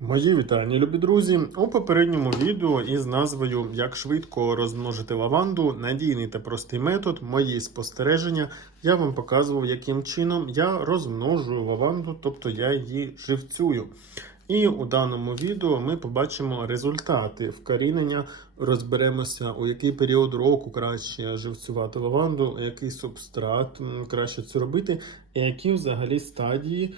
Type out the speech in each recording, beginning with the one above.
Мої вітання, любі друзі! У попередньому відео із назвою Як швидко розмножити лаванду, надійний та простий метод, мої спостереження, я вам показував, яким чином я розмножую лаванду, тобто я її живцюю. І у даному відео ми побачимо результати вкорінення, розберемося, у який період року краще живцювати лаванду, який субстрат краще це робити, і які взагалі стадії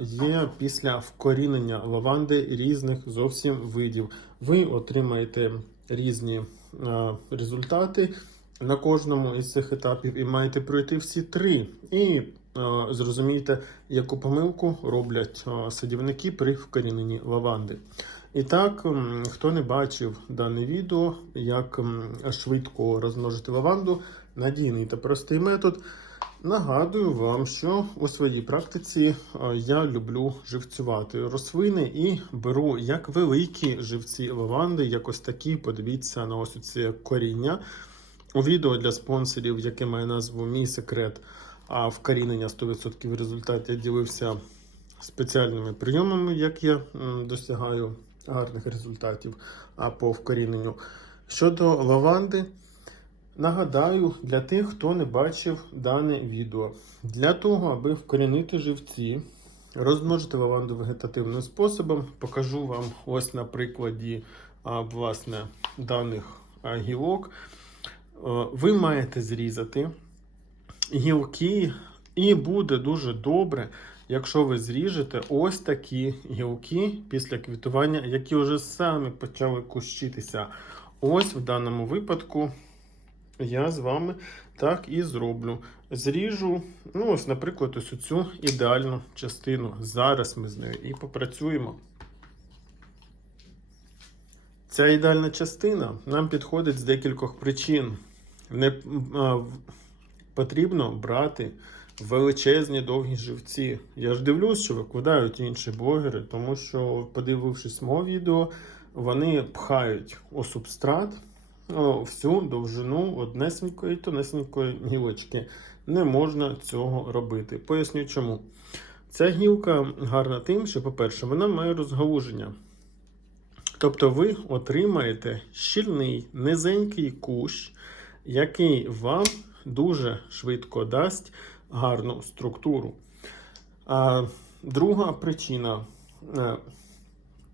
є після вкорінення лаванди різних зовсім видів. Ви отримаєте різні е, результати на кожному із цих етапів і маєте пройти всі три. І е, зрозумієте, яку помилку роблять е, садівники при вкоріненні лаванди. І так, хто не бачив дане відео, як швидко розмножити лаванду, надійний та простий метод. Нагадую вам, що у своїй практиці е, я люблю живцювати рослини і беру як великі живці лаванди, як ось такі. Подивіться на ось це коріння. У відео для спонсорів, яке має назву Мій секрет, а вкорінення 100% в результаті я ділився спеціальними прийомами, як я досягаю гарних результатів по вкоріненню. Щодо лаванди, нагадаю для тих, хто не бачив дане відео. Для того, аби вкорінити живці, розмножити лаванду вегетативним способом, покажу вам ось на прикладі власне даних гілок. Е, Ви маєте зрізати гілки, і буде дуже добре, якщо ви зріжете ось такі гілки після квітування, які вже самі почали кущитися. Ось в даному випадку я з вами так і зроблю. Зріжу, ну ось, наприклад, ось цю ідеальну частину. Зараз ми з нею і попрацюємо. Ця ідеальна частина нам підходить з декількох причин. Не а, потрібно брати величезні довгі живці. Я ж дивлюсь, що викладають інші блогери, тому що, подивившись мого відео, вони пхають у субстрат всю довжину однесенької тонесенької гілочки. Не можна цього робити. Поясню чому. Ця гілка гарна тим, що, по-перше, вона має розгалуження. Тобто ви отримаєте щільний, низенький кущ, який вам дуже швидко дасть гарну структуру. А друга причина. Е,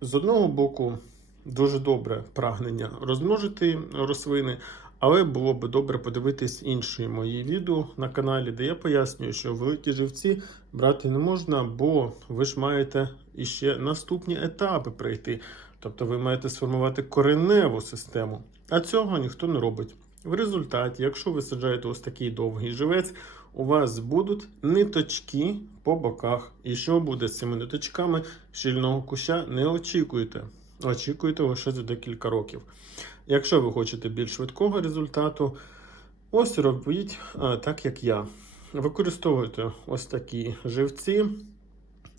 З одного боку, дуже добре прагнення розмножити рослини, але було б добре подивитись інші мої відео на каналі, де я пояснюю, що великі живці брати не можна, бо ви ж маєте іще наступні етапи пройти. Тобто ви маєте сформувати кореневу систему, а цього ніхто не робить. В результаті, якщо ви саджаєте ось такий довгий живець, у вас будуть ниточки по боках. І що буде з цими ниточками щільного куща, не очікуйте. Очікуйте лише за декілька років. Якщо ви хочете більш швидкого результату, ось робіть так, як я. Використовуйте ось такі живці,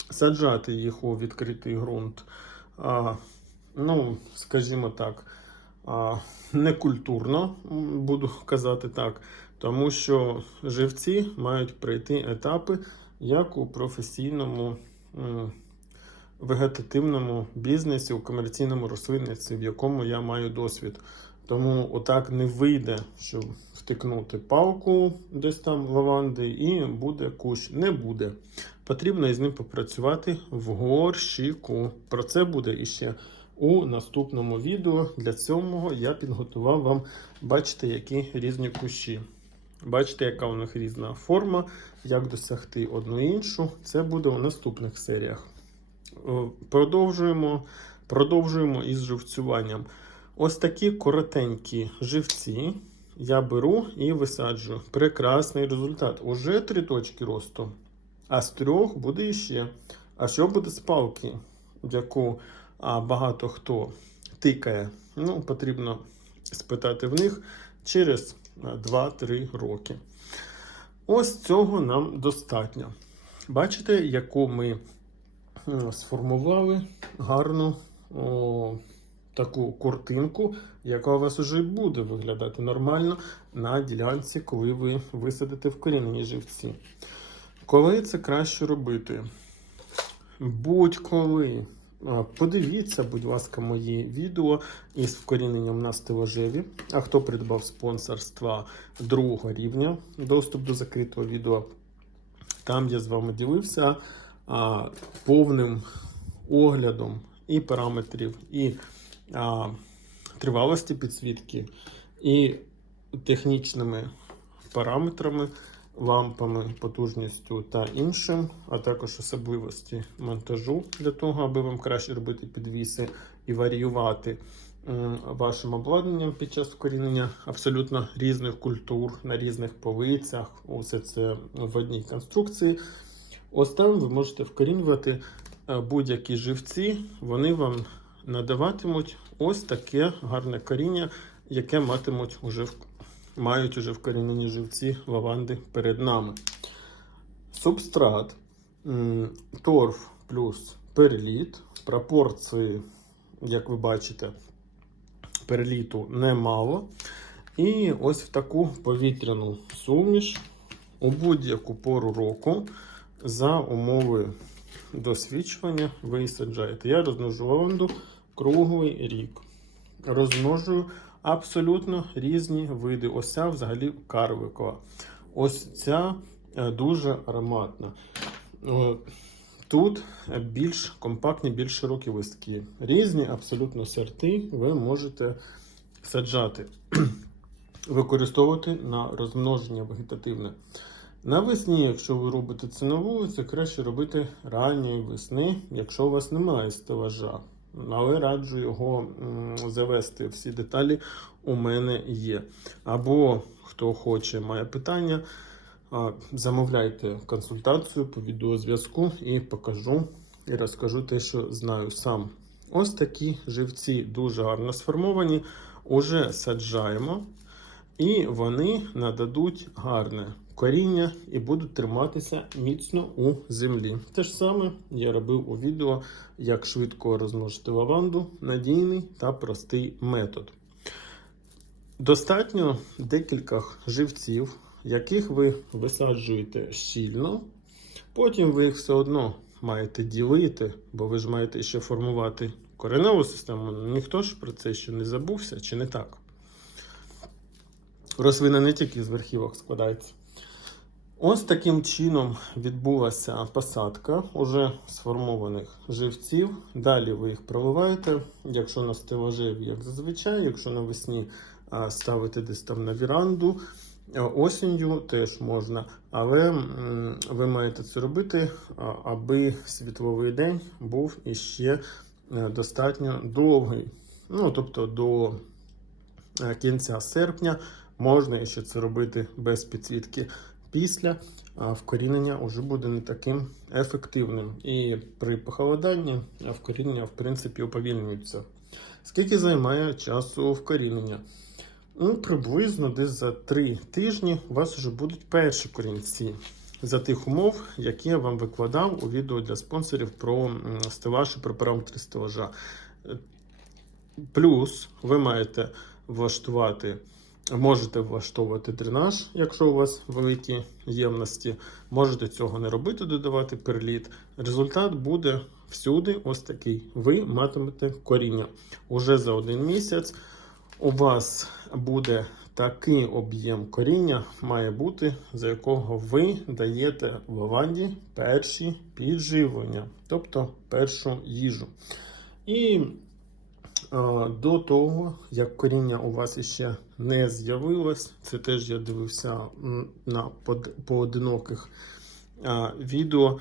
саджати їх у відкритий ґрунт. Ну, скажімо так, некультурно, буду казати так, тому що живці мають пройти етапи як у професійному вегетативному бізнесі, у комерційному рослинництві, в якому я маю досвід. Тому отак не вийде, щоб втикнути палку десь там лаванди, і буде кущ. Не буде. Потрібно із ним попрацювати в горщику. Про це буде іще у наступному відео. Для цього я підготував вам, бачите, які різні кущі. Бачите, яка у них різна форма, як досягти одну іншу. Це буде у наступних серіях. Е, Продовжуємо, продовжуємо із живцюванням. Ось такі коротенькі живці я беру і висаджую. Прекрасний результат. Уже три точки росту. А з трьох буде іще. А що буде з палки, яку багато хто тикає? Ну, потрібно спитати в них через 2-3 роки. Ось цього нам достатньо. Бачите, яку ми сформували гарну о, таку куртинку, яка у вас уже буде виглядати нормально на ділянці, коли ви висадите вкорінені живці. Коли це краще робити? Будь-коли. Подивіться, будь ласка, мої відео із вкоріненням на стелажеві. А хто придбав спонсорства другого рівня, доступ до закритого відео, там я з вами ділився повним оглядом і параметрів, і тривалості підсвітки, і технічними параметрами, лампами, потужністю та іншим, а також особливості монтажу для того, аби вам краще робити підвіси і варіювати вашим обладнанням під час вкорінення абсолютно різних культур на різних полицях. Усе це в одній конструкції. Ось там ви можете вкорінювати е, будь-які живці, вони вам надаватимуть ось таке гарне коріння, яке матимуть уже мають уже вкорінені живці лаванди перед нами. Субстрат, торф плюс перліт. Пропорції, як ви бачите, перліту немало. І ось в таку повітряну суміш у будь-яку пору року за умови досвідчування ви саджаєте. Я розмножу лаванду круглий рік. Розмножую абсолютно різні види. Ось ця взагалі карвикова. Ось ця е, дуже ароматна. Е, Тут більш компактні, більш широкі листки. Різні абсолютно сорти ви можете саджати, використовувати на розмноження вегетативне. Навесні, якщо ви робите це на вулиці, краще робити ранньої весни, якщо у вас немає стелажа. Але раджу його завести. Всі деталі у мене є. Або хто хоче, має питання, замовляйте консультацію по відеозв'язку і покажу і розкажу те, що знаю сам. Ось такі живці дуже гарно сформовані. Уже саджаємо, і вони нададуть гарне коріння і будуть триматися міцно у землі. Те ж саме я робив у відео, як швидко розмножити лаванду, надійний та простий метод. Достатньо декілька живців, яких ви висаджуєте щільно. Потім ви їх все одно маєте ділити, бо ви ж маєте ще формувати кореневу систему. Ніхто ж про це ще не забувся, чи не так? Рослина не тільки з верхівок складається. Ось таким чином відбулася посадка уже сформованих живців. Далі ви їх проливаєте. Якщо на стелажеві, як зазвичай, якщо навесні а, ставите десь там на віранду, осінню теж можна. Але ви маєте це робити, аби світловий день був іще е, достатньо довгий. Ну, тобто до е, кінця серпня можна ще це робити без підсвітки після вкорінення вже буде не таким ефективним. І при похолоданні вкорінення, в принципі, уповільнюється. Скільки займає часу вкорінення? Ну, приблизно десь за 3 тижні у вас вже будуть перші корінці за тих умов, які я вам викладав у відео для спонсорів про стелаж і про параметри стелажа. Плюс ви маєте влаштувати Можете влаштовувати дренаж, якщо у вас великі ємності. Можете цього не робити, додавати перліт. Результат буде всюди ось такий. Ви матимете коріння. Уже за один місяць у вас буде такий об'єм коріння, має бути, за якого ви даєте лаванді перші підживлення, тобто першу їжу. І До того, як коріння у вас іще не з'явилось, це теж я дивився на поодиноких відео,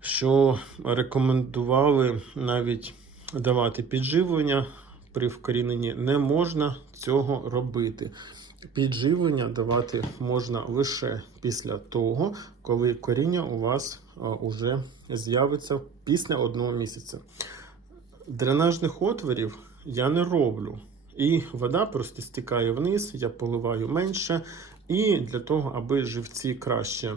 що рекомендували навіть давати підживлення при вкоріненні. Не можна цього робити. Підживлення давати можна лише після того, коли коріння у вас а, уже з'явиться після одного місяця. Дренажних отворів я не роблю. І вода просто стікає вниз, я поливаю менше. І для того, аби живці краще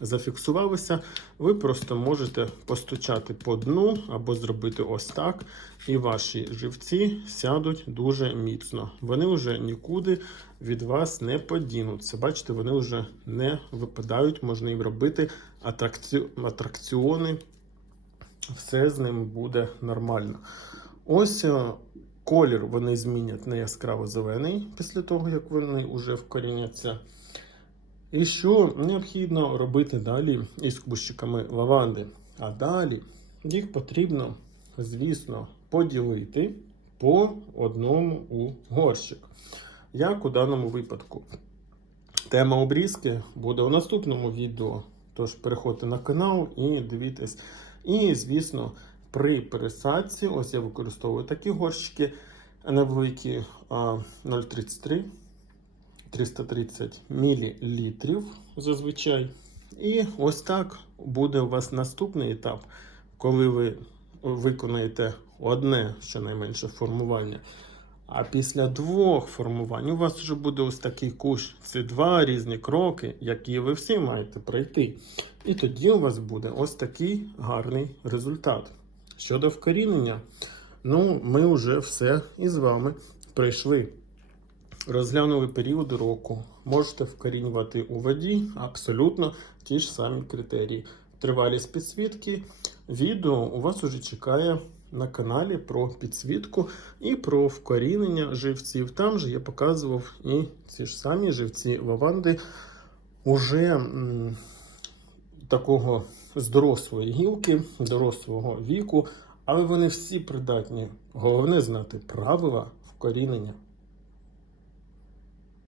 зафіксувалися, ви просто можете постучати по дну або зробити ось так. І ваші живці сядуть дуже міцно. Вони вже нікуди від вас не подінуться. Бачите, вони вже не випадають, можна їм робити атракці... атракціони все з ним буде нормально. Ось е, колір вони змінять на яскраво зелений після того, як вони вже вкоріняться. І що необхідно робити далі із кущиками лаванди? А далі їх потрібно, звісно, поділити по одному у горщик. Як у даному випадку. Тема обрізки буде у наступному відео. Тож переходьте на канал і дивіться. І, звісно, при пересадці, ось я використовую такі горщики невеликі 0,33 330 мл зазвичай. І ось так буде у вас наступний етап, коли ви виконаєте одне щонайменше формування. А після двох формувань у вас вже буде ось такий кущ. Це два різні кроки, які ви всі маєте пройти. І тоді у вас буде ось такий гарний результат. Щодо вкорінення, ну, ми вже все із вами пройшли. Розглянули періоди року. Можете вкорінювати у воді абсолютно ті ж самі критерії. Тривалість підсвітки. Відео у вас уже чекає на каналі про підсвітку і про вкорінення живців. Там же я показував і ці ж самі живці лаванди уже м, такого з дорослої гілки, дорослого віку, але вони всі придатні. Головне знати правила вкорінення.